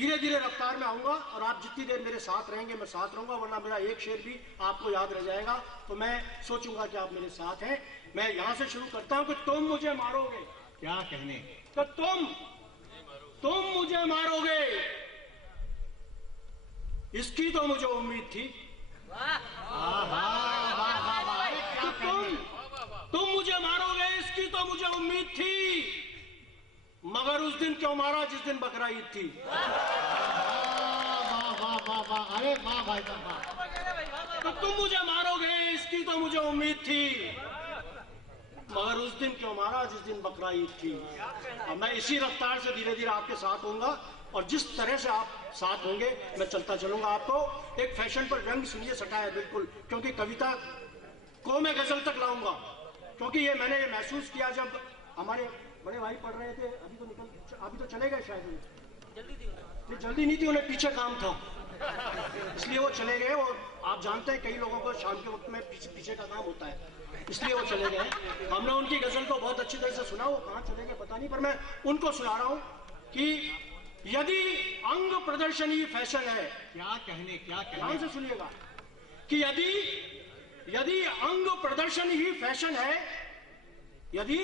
धीरे धीरे रफ्तार में आऊंगा और आप जितनी देर मेरे साथ रहेंगे मैं साथ रहूंगा, वरना मेरा एक शेर भी आपको याद रह जाएगा तो मैं सोचूंगा कि आप मेरे साथ हैं। मैं यहां से शुरू करता हूं कि तुम मुझे मारोगे। क्या कहने? तो तुम मुझे मारोगे, इसकी तो मुझे उम्मीद थी। तुम मुझे मारोगे, इसकी तो मुझे उम्मीद थी, मगर उस दिन क्यों मारा जिस दिन बकरा ईद थी। अरे वाह भाई वाह। तो तुम मुझे मारोगे, इसकी तो मुझे उम्मीद थी, मगर उस दिन क्यों मारा जिस दिन बकरा ईद थी। और मैं इसी रफ्तार से धीरे धीरे आपके साथ होऊंगा और जिस तरह से आप साथ होंगे मैं चलता चलूंगा। आपको एक फैशन पर रंग सुनिए सटा है बिल्कुल, क्योंकि कविता को मैं गजल तक लाऊंगा, क्योंकि मैंने ये महसूस किया जब हमारे बड़े भाई पढ़ रहे थे। अभी तो चले गए शायद, जल्दी नहीं थी, उन्हें पीछे काम था इसलिए वो चले गए। और आप जानते हैं कई लोगों को शाम के वक्त में पीछे का काम होता है, इसलिए वो चले गए। हमने उनकी गजल को बहुत अच्छी तरह से सुना, वो कहाँ चले गए पता नहीं, पर मैं उनको सुना रहा हूं कि यदि अंग प्रदर्शन ही फैशन है। क्या कहने? ध्यान से सुनिएगा कि यदि अंग प्रदर्शन ही फैशन है, यदि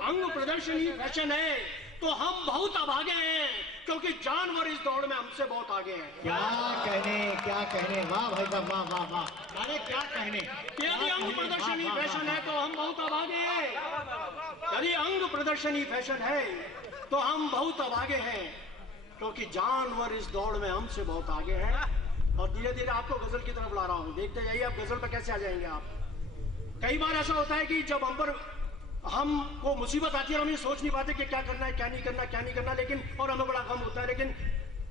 अंग प्रदर्शन ही फैशन है, तो हम बहुत अभागे हैं, क्योंकि जानवर इस दौड़ में हमसे बहुत आगे हैं। क्या कहने? वाह भाई वाह वाह वाह। अरे क्या कहने? यदि अंग प्रदर्शन ही फैशन है तो हम बहुत अभागे हैं। यदि अंग प्रदर्शन ही फैशन है तो हम बहुत अभागे हैं, क्योंकि जानवर इस दौड़ में हमसे बहुत आगे हैं। और धीरे धीरे आपको गजल की तरफ ला रहा हूं, देखते जाइए आप गजल पर कैसे आ जाएंगे आप। कई बार ऐसा होता है कि जब हम पर हमको मुसीबत आती है, हम ये सोच नहीं पाते कि क्या करना है, क्या नहीं करना, लेकिन और हमें बड़ा गम होता है। लेकिन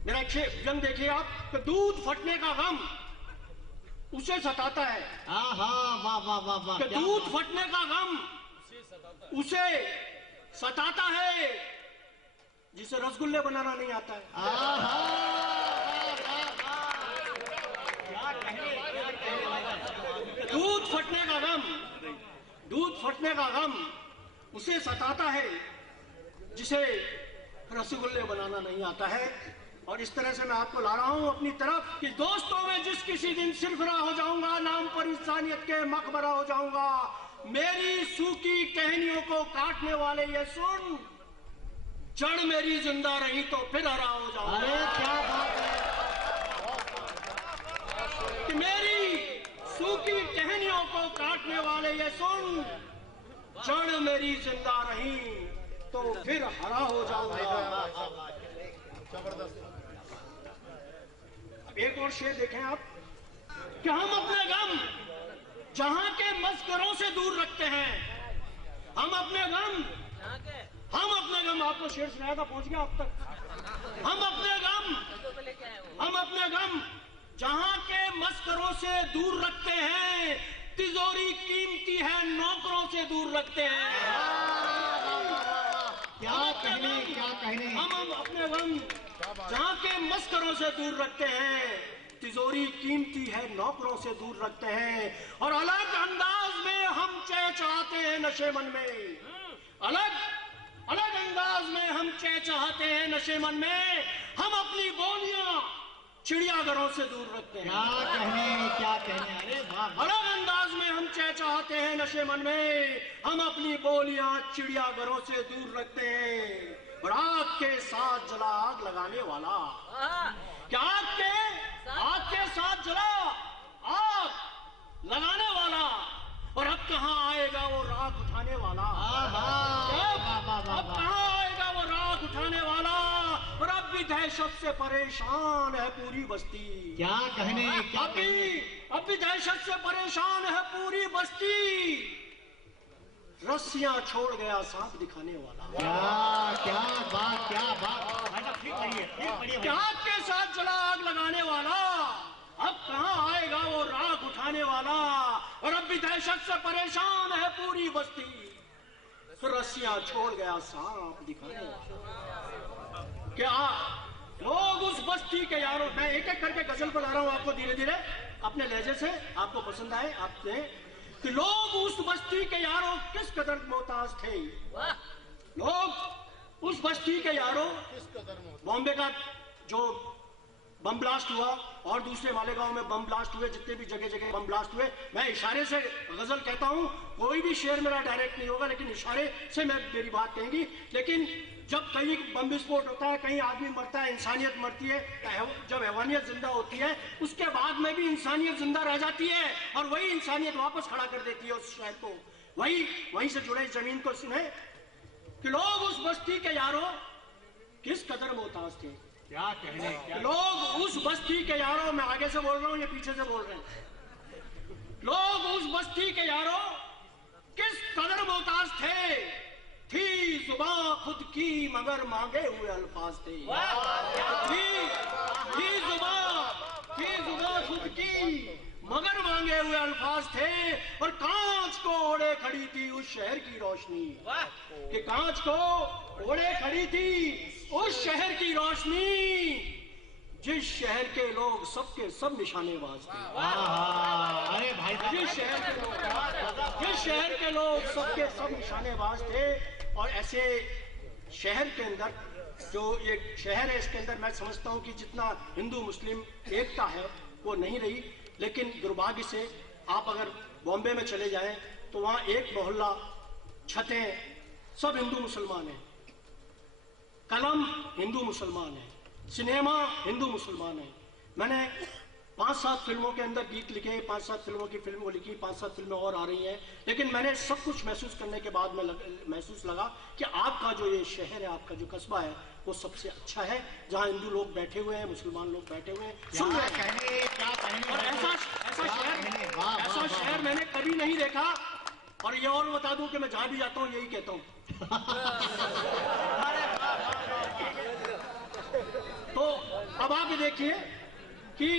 मेरा गम देखिए आप, तो दूध फटने का गम उसे सताता है। वाह वाह वाह वाह। दूध फटने का गम उसे सताता है जिसे रसगुल्ले बनाना नहीं आता है। दूध फटने का गम उसे सताता है जिसे रसगुल्ले बनाना नहीं आता है। और इस तरह से मैं आपको ला रहा हूं अपनी तरफ कि दोस्तों में जिस किसी दिन सिरफरा हो जाऊंगा, नाम पर इंसानियत के मकबरा हो जाऊंगा। मेरी सूखी कहानियों को काटने वाले ये सुन, जड़ मेरी जिंदा रही तो फिर हरा हो जाऊंगा। अरे क्या बात है कि मेरी सूखी टहनियों को काटने वाले ये सुन, जड़ मेरी जिंदा रही तो फिर हरा हो जाऊंगा। जबरदस्त। अब एक और शेर देखें आप कि हम अपने गम जहां के मस्करों से दूर रखते हैं। हम अपने गम आपको शेर सुनाया था, पहुंच गया अब तक। हम अपने गम जहां के मस्करों से दूर रखते हैं, तिजोरी कीमती है नौकरों से दूर रखते हैं। क्या कहने? हम अपने गम जहां के मस्करों से दूर रखते हैं, तिजोरी कीमती है नौकरों से दूर रखते हैं। और अलग अंदाज में हम चहचहाते हैं नशे मन में, अलग अंदाज में हम चहचहाते हैं नशे मन में। हम अपनी बोलियां चिड़ियाघरों से दूर रखते हैं। क्या कहने? अरे वाह। अलग अंदाज में हम चहचहाते हैं नशे मन में, हम अपनी बोलियां चिड़ियाघरों से दूर रखते हैं। और आग के साथ जला आग लगाने वाला, क्या आग के साथ जला आग लगाने वाला, और अब कहाँ आएगा वो राख उठाने वाला। अब कहाँ आएगा वो राख उठाने वाला। और अब भी दहशत से परेशान है पूरी बस्ती। क्या कहने? अब भी दहशत से परेशान है पूरी बस्ती। रस्सियां छोड़ गया सांप दिखाने वाला। क्या बात। ठीक बढ़िया। आग के साथ जला आग लगाने वाला, अब कहाँ आएगा वो राख उठाने वाला। और अब भी दहशत से परेशान है पूरी बस्ती, रस्सियां छोड़ गया सांप दिखाने वाला। क्या लोग उस बस्ती के यारों, मैं एक एक करके गजल पर ला रहा हूं आपको धीरे धीरे अपने लहजे से, आपको पसंद आए आपसे, कि लोग उस बस्ती के यारों किस कदर मोहताज थे। लोग उस बस्ती के यारों, बॉम्बे का जो बम ब्लास्ट हुआ और दूसरे मालेगांव में बम ब्लास्ट हुए, जितने भी जगह जगह बम ब्लास्ट हुए, मैं इशारे से गजल कहता हूं। कोई भी शेर मेरा डायरेक्ट नहीं होगा, लेकिन इशारे से मैं मेरी बात कहेंगी। लेकिन जब कहीं बम विस्फोट होता है, कहीं आदमी मरता है, इंसानियत मरती है, जब हैवानियत जिंदा होती है, उसके बाद में भी इंसानियत जिंदा रह जाती है और वही इंसानियत वापस खड़ा कर देती है उस शहर को। वहीं से जुड़े जमीन को सुने कि लोग उस बस्ती के यारों किस कदर मोहताज थे। क्या कहने, क्या लोग उस बस्ती के यारों, मैं आगे से बोल रहा हूं, ये पीछे से बोल रहे हैं, लोग उस बस्ती के यारों किस कदर मोहताज थे। थी जुबां खुद की मगर मांगे हुए अल्फाज थे। थी जुबां खुद की मगर मांगे हुए अल्फाज थे। और कांच को ओढ़े खड़ी थी उस शहर की रोशनी, कि कांच को ओढ़े खड़ी थी उस शहर की रोशनी, जिस शहर के लोग सबके सब निशानेबाज थे। अरे भाई, जिस शहर के लोग सबके सब निशानेबाज थे। और ऐसे शहर के अंदर, जो ये शहर है, इसके अंदर मैं समझता हूं कि जितना हिंदू मुस्लिम एकता है वो नहीं रही। लेकिन दुर्भाग्य से आप अगर बॉम्बे में चले जाएं तो वहां एक मोहल्ला, छतें सब हिंदू मुसलमान हैं, कलम हिंदू मुसलमान है, सिनेमा हिंदू मुसलमान है। मैंने 5-7 फिल्मों के अंदर गीत लिखे, 5-7 फिल्मों की फिल्म वो लिखी, 5-7 फिल्में और आ रही हैं। लेकिन मैंने सब कुछ महसूस करने के बाद में महसूस लगा कि आपका जो ये शहर है, आपका जो कस्बा है, वो सबसे अच्छा है, जहाँ हिंदू लोग बैठे हुए हैं, मुसलमान लोग बैठे हुए हैं, सुन रहे हैं। और ऐसा शहर मैंने कभी नहीं देखा। और ये और बता दूं कि मैं जहां भी जाता हूँ यही कहता हूँ। तो अब आप ये देखिए कि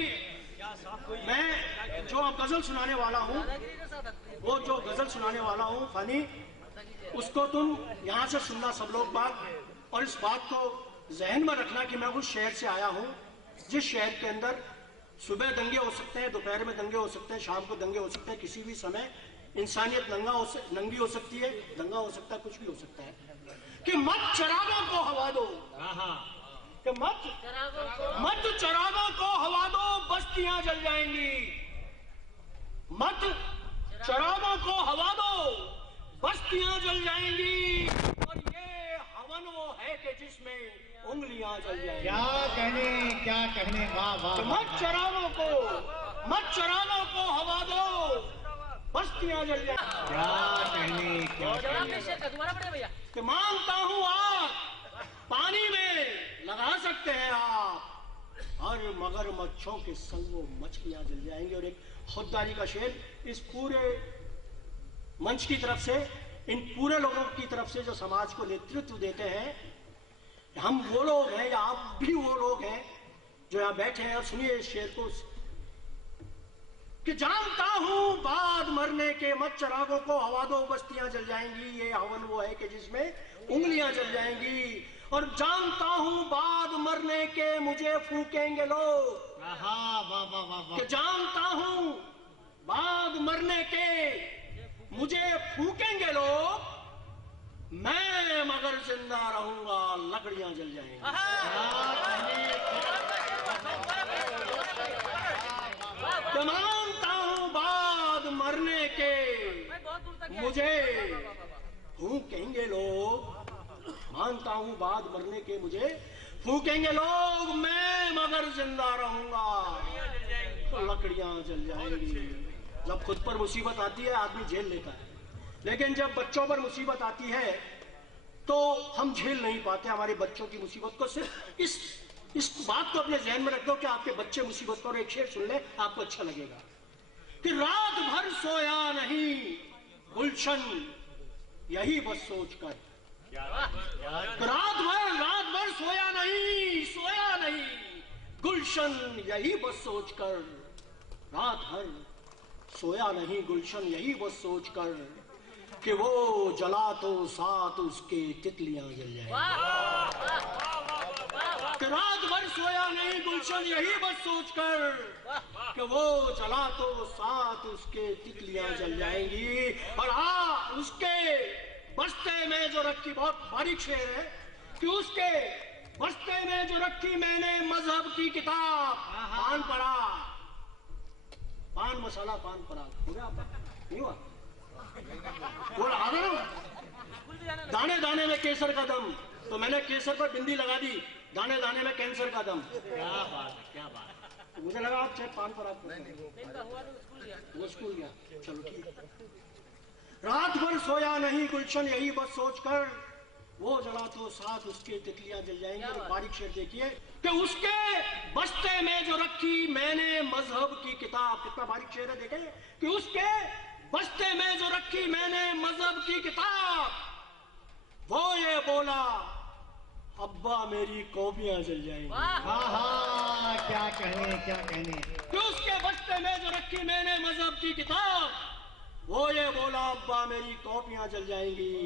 मैं जो अब गजल सुनाने वाला हूँ, वो जो गजल सुनाने वाला हूँ फनी, उसको तुम यहाँ से सुनना सब लोग बात, और इस बात को जहन में रखना कि मैं उस शहर से आया हूँ जिस शहर के अंदर सुबह दंगे हो सकते हैं, दोपहर में दंगे हो सकते हैं, शाम को दंगे हो सकते हैं, किसी भी समय इंसानियत नंगी हो सकती है, दंगा हो सकता है, कुछ भी हो सकता है। कि मत चिरागों को हवा दो, कि मत चिरागों को हवा दो, बस्तियां जल जाएंगी। मत चिरागों को हवा दो, बस्तियां जल जाएंगी। और ये हवन वो है कि जिसमें उंगलियां जल जाएंगी। क्या कहने, वाह वाह। मत चिरागों को हवा दो, बस्तियां जल जाएंगी। क्या कहने, कि मांगता हूं आग, पानी में लगा सकते हैं आप, और मगरमच्छों के संग वो मछलियां जल जाएंगी। और एक खुददारी का शेर इस पूरे मंच की तरफ से, इन पूरे लोगों की तरफ से जो समाज को नेतृत्व देते हैं, हम वो लोग हैं या आप भी वो लोग हैं जो यहाँ बैठे हैं। और सुनिए इस शेर को कि जानता हूं बाद मरने के, मत चिरागों को हवा दो, बस्तियां जल जाएंगी। ये हवन वो है कि जिसमें उंगलियां जल जाएंगी। और जानता हूं बाद मरने के मुझे फूकेंगे लोग। कि जानता हूं बाद मरने के मुझे फूकेंगे लोग, मैं मगर जिंदा रहूंगा, लकड़ियां जल जाएंगी। मानता हूं बाद मरने के मुझे फूकेंगे लोग, मानता हूं बाद मरने के मुझे फूकेंगे लोग, मैं मगर जिंदा रहूंगा, तो लकड़ियां जल जाएंगी। जब खुद पर मुसीबत आती है आदमी झेल लेता है, लेकिन जब बच्चों पर मुसीबत आती है तो हम झेल नहीं पाते हमारे बच्चों की मुसीबत को। सिर्फ इस बात को अपने जहन में रख दो कि आपके बच्चे मुसीबत पर, एक शेर सुन ले आपको अच्छा लगेगा। कि रात भर सोया नहीं गुलशन यही बस सोच कर, रात भर सोया नहीं गुलशन यही बस सोच कर, रात भर सोया नहीं गुलशन यही बस सोच कर, कि वो जला तो साथ उसके तितलियां जल जाएंगी। कि रात भर सोया नहीं गुलशन यही बस सोच कर, कि वो जला तो साथ उसके तितलियां जल जाएंगी। और उसके बस्ते में जो रखी, बहुत बारीक शेर है, कि उसके बस्ते में जो रखी मैंने मजहब मजहब की किताब। पान पराग, पान मसाला, पान पराग हो गया आपका? नहीं हुआ? बोला आ गया ना? दाने दाने में केसर का दम, तो मैंने केसर पर बिंदी लगा दी, दाने दाने में कैंसर का दम। क्या बात है, क्या बात है। तो मुझे लगा आप चाहे पान पराग वो स्कूल गया। चलो ठीक। रात भर सोया नहीं गुलशन यही बस सोचकर, वो जला तो साथ उसके तितलियां जल जाएंगी। और बारीक शेर देखिए कि उसके बस्ते में जो रखी मैंने मजहब की किताब। कितना बारीक शेर है, देखे कि उसके बस्ते में जो रखी मैंने मजहब की किताब, वो ये बोला अब्बा मेरी कॉपियां जल जाएंगी। हाँ, क्या कहने, क्या कहने। कि उसके बस्ते में जो रखी मैंने मजहब की किताब, वो ये बोला अब्बा मेरी कॉपियां जल जाएंगी।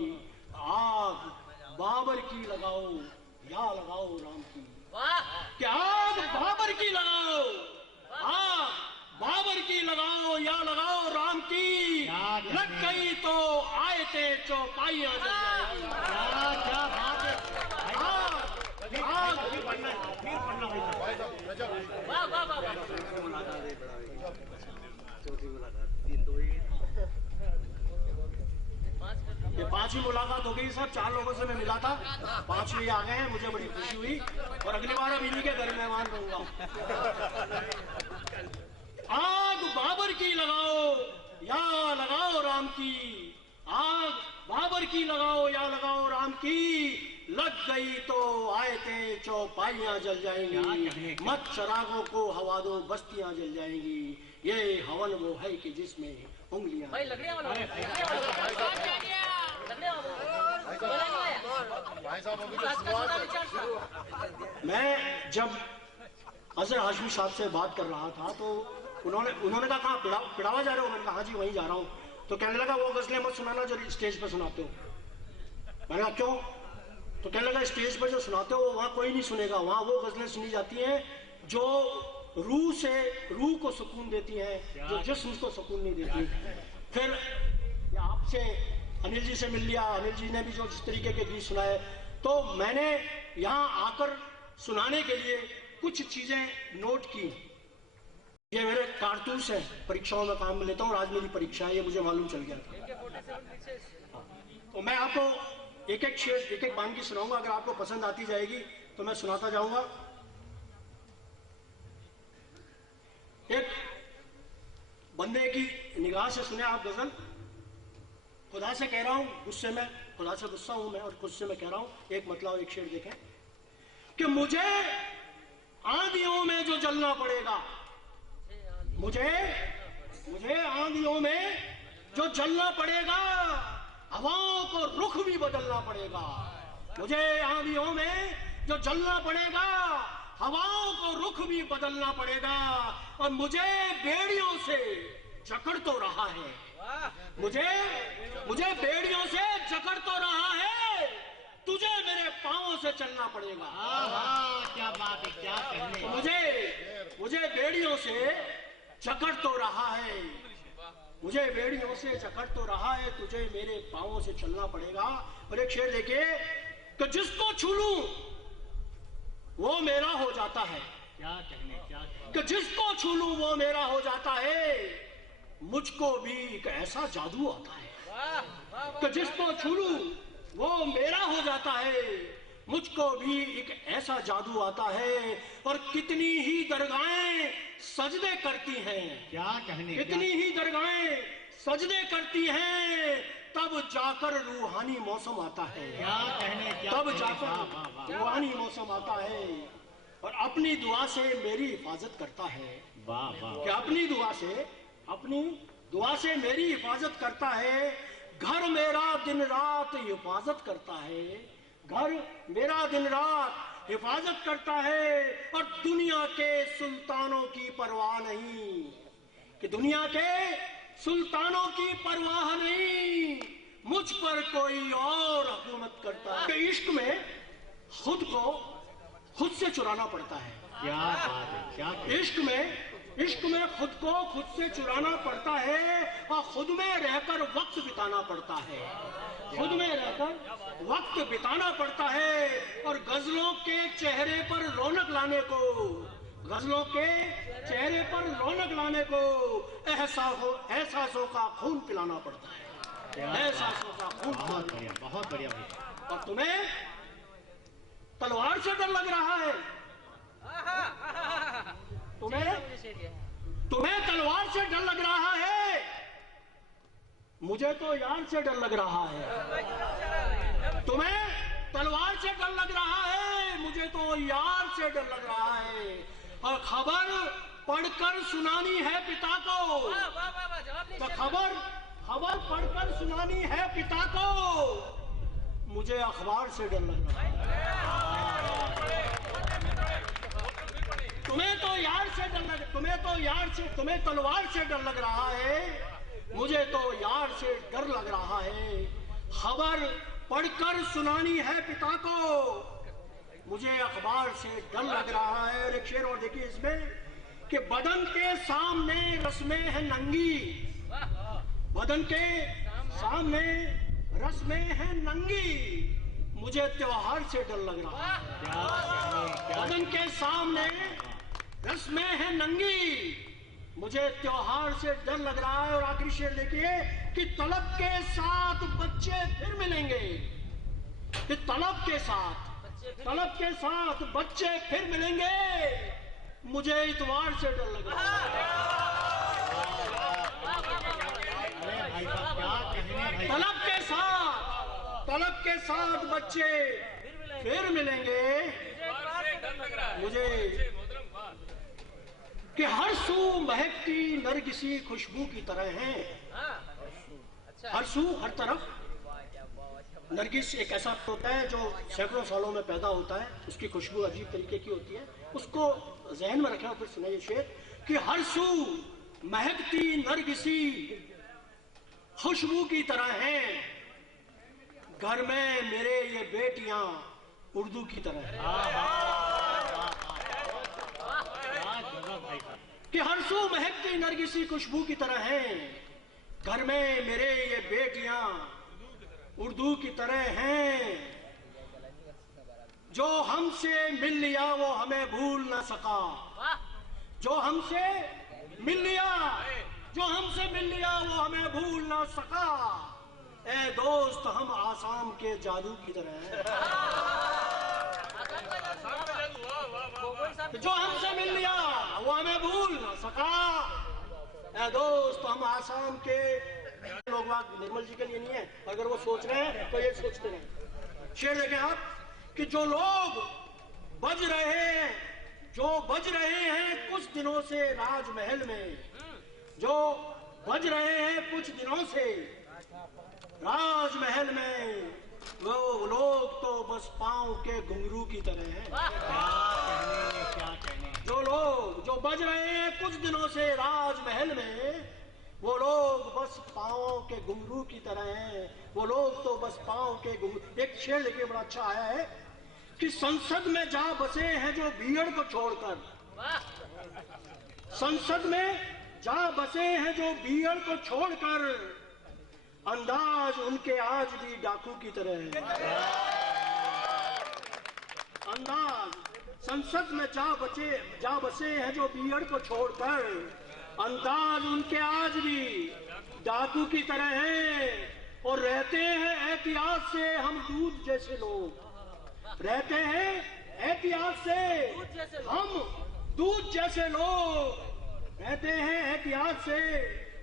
आग बाबर की लगाओ या लगाओ राम की। क्या आग बाबर की लगाओ, आग बाबर की लगाओ या लगाओ राम की। लग गई तो आयते चौपाइयां जल जाएंगी। क्या बात है। आग फिर पढ़ना है, फिर पढ़ना भाई साहब। ये 5वीं मुलाकात हो गई सर, 4 लोगों से मैं मिला था, 5वीं आ गए हैं, मुझे बड़ी खुशी हुई। और अगली बार अब इन्हीं के घर मेहमान रहूंगा। आग बाबर की लगाओ या लगाओ राम की, आग बाबर की लगाओ या लगाओ राम की। लग गई तो आयते चौपाइयां जल जाएंगी। मत चरागों को हवा दो बस्तियां जल जाएंगी। ये हवन वो है कि जिसमें उंगलियां। मैं जब अजहर हाशमी साहब से बात कर रहा था तो उन्होंने कहा कहाँ पिड़ावा जा रहे हो? मैंने कहा हाँ जी वहीं जा रहा हूँ। तो कहने लगा वो गजलें मत सुनाना जो स्टेज पर सुनाते हो। मैंने कहा क्यों? तो कहने लगा स्टेज पर जो सुनाते हो वहाँ कोई नहीं सुनेगा, वहाँ वो गजलें सुनी जाती हैं जो रूह को सुकून देती हैं, जो जिस्म को सुकून नहीं देती। फिर आपसे अनिल जी से मिल लिया, अनिल जी ने भी जो जिस तरीके के गीत सुनाए, तो मैंने यहाँ आकर सुनाने के लिए कुछ चीजें नोट की। ये मेरे कारतूस है, परीक्षाओं में काम में लेता हूँ। आज मेरी परीक्षा है, ये मुझे मालूम चल गया था। तो मैं आपको एक एक शेर, एक एक बानगी सुनाऊंगा। अगर आपको पसंद आती जाएगी तो मैं सुनाता जाऊंगा। एक बंदे की निगाह से सुने आप गजल। खुदा से कह रहा हूं, गुस्से में, खुदा से गुस्सा हूं मैं और गुस्से में कह रहा हूं। एक मतलब एक शेर देखें कि मुझे आंधियों में जो जलना पड़ेगा, मुझे आंधियों में जो जलना पड़ेगा, हवाओं को रुख भी बदलना पड़ेगा। मुझे आंधियों में जो जलना पड़ेगा, हवाओं को रुख भी बदलना पड़ेगा। और मुझे बेड़ियों से जकड़ तो रहा है, मुझे बेड़ियों से जकड़ तो रहा है, तुझे मेरे पांवों से चलना पड़ेगा। क्या बात है, क्या कहने। मुझे बेड़ियों से जकड़ तो रहा है, मुझे बेड़ियों से जकड़ तो रहा है, तुझे मेरे पांवों से चलना पड़ेगा। और एक शेर देखिए कि जिसको छू लूं वो मेरा हो जाता है। क्या कहने, क्या कहने। कि जिसको छू लूं वो मेरा हो जाता है, मुझको भी एक ऐसा जादू आता है। कि जिसको छू लूं वो मेरा हो जाता है, मुझको भी एक ऐसा जादू आता है। और कितनी ही दरगाहें सजदे करती हैं, क्या कहने। कितनी ही दरगाहें सजदे करती हैं, तब जाकर रूहानी मौसम आता है। क्या कहने, क्या तब कहने। जाकर रूहानी मौसम आता है। और अपनी दुआ से मेरी हिफाजत करता है। वाह वाह। कि अपनी दुआ से मेरी हिफाजत करता है। घर मेरा दिन रात हिफाजत करता है, घर मेरा दिन रात हिफाजत करता है। और दुनिया के सुल्तानों की परवाह नहीं, कि दुनिया के सुल्तानों की परवाह नहीं, मुझ पर कोई और हुकूमत करता है। कि इश्क में खुद को खुद से चुराना पड़ता है। क्या बात है, क्या कहने। इश्क में इश्क में खुद को खुद से चुराना पड़ता है और खुद में रहकर वक्त बिताना पड़ता है। खुद में रहकर वक्त बिताना पड़ता है और गजलों के चेहरे पर रौनक लाने को, गजलों के चेहरे पर रौनक लाने को एहसासों का खून पिलाना पड़ता है। एहसासों का खून। बहुत बढ़िया, बहुत बढ़िया भाई। और तुम्हें तलवार से डर लग रहा है? तुम्हें तलवार से डर लग रहा है? मुझे तो यार से डर लग रहा है। तुम्हें तलवार से डर लग रहा है, मुझे तो यार से डर लग रहा है। और खबर पढ़कर सुनानी है पिता को, तो खबर पढ़कर सुनानी है पिता को, मुझे अखबार से डर लग रहा है। तुम्हें तो यार से डर लग, तुम्हें तलवार से डर लग रहा है, मुझे तो यार से डर लग रहा है। खबर पढ़कर सुनानी है पिता को, मुझे अखबार से डर लग रहा है। और एक शेर और देखिए इसमें कि बदन के सामने रस्में हैं नंगी, बदन के सामने रस्में हैं नंगी, मुझे त्योहार से डर लग रहा है। बदन के सामने रस्में हैं नंगी, मुझे त्योहार से डर लग रहा है। और आखिरी शेर देखिए कि तलब के साथ बच्चे फिर मिलेंगे, कि तलब के साथ बच्चे फिर मिलेंगे, मुझे इतवार से डर लग रहा है। तलब के साथ बच्चे फिर मिलेंगे, मुझे कि हर सू महकती नरगिसी खुशबू की तरह हैं। हर सू, हर तरफ। नरगिस एक ऐसा होता है जो सैकड़ों सालों में पैदा होता है, उसकी खुशबू अजीब तरीके की होती है, उसको जहन में रखना। फिर सुनाइए शेर कि हर सू महकती नरगिसी खुशबू की तरह हैं, घर में मेरे ये बेटियां उर्दू की तरह हैं। कि हर सू महकती नरगिसी खुशबू की तरह हैं, घर में मेरे ये बेटियां उर्दू की तरह हैं। जो हमसे मिल लिया वो हमें भूल ना सका, जो हमसे मिल लिया वो हमें भूल ना सका। ए दोस्त हम आसाम के जादू की तरह हैं। जो हमसे मिल लिया वो हमें भूल ना सका। ए दोस्त हम आसाम के लोग, निर्मल जी के लिए नहीं है, अगर वो सोच रहे हैं तो ये सोचते रहे। शेर देखें आप कि जो लोग बज रहे हैं कुछ दिनों से राजमहल में, जो बज रहे हैं कुछ दिनों से राजमहल में, वो लोग तो बस पांव के घुंघरू की तरह हैं। क्या कहने। जो बज रहे हैं कुछ दिनों से राजमहल में, वो लोग बस पांव के घुंघरू की तरह हैं, वो लोग तो बस पांव के घुंघरू। एक शेर लेके बड़ा अच्छा आया है कि संसद में जा बसे हैं जो बीएड को छोड़कर, संसद में जा बसे हैं जो बीएड को छोड़कर, अंदाज उनके आज भी डाकू की तरह है। अंदाज संसद में जा बसे हैं जो बीएड को छोड़कर, अंदाज उनके आज भी डाकू की तरह है। और रहते हैं एहतियात से हम दूध जैसे लोग, रहते हैं एहतियात से हम दूध जैसे लोग, रहते हैं एहतियात से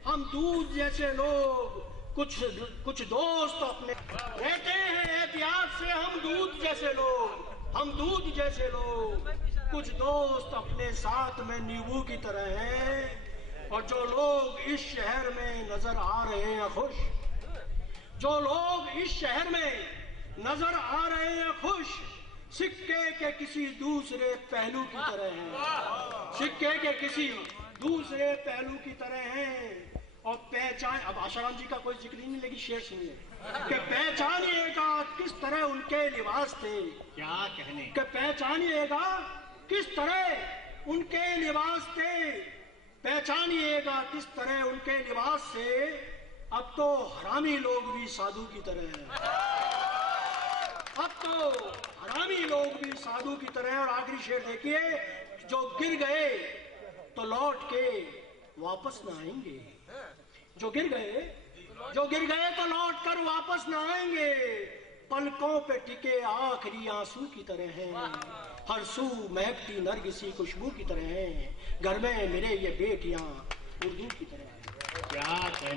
हम दूध जैसे लोग। कुछ दोस्त अपने रहते हैं एहतियात से हम दूध जैसे लोग, कुछ दोस्त अपने साथ में नींबू की तरह हैं। और जो लोग इस शहर में नजर आ रहे हैं खुश, जो लोग इस शहर में नजर आ रहे हैं खुश, सिक्के के किसी दूसरे पहलू की तरह हैं, सिक्के के किसी दूसरे पहलू की तरह हैं। और पहचान, अब आशाराम जी का कोई जिक्र ही नहीं, लेकिन शेर सुनिए कि पहचानिएगा किस तरह उनके लिबास थे। क्या कहने। कि पहचानिएगा किस तरह उनके लिबास थे, पहचानिएगा किस तरह उनके लिबास से अब तो हरामी लोग भी साधु की तरह हैं। अब तो हरामी लोग भी साधु की तरह। और आखिरी शेर देखिए, जो गिर गए तो लौट के वापस ना आएंगे। जो गिर गए तो लौट कर वापस ना आएंगे। पलकों पे टिके आखिरी आंसू की तरह हैं। हर सू महकती नरगिसी खुशबू की तरह हैं। घर में मेरे ये बेटियां उर्दू की तरह हैं। क्या कहने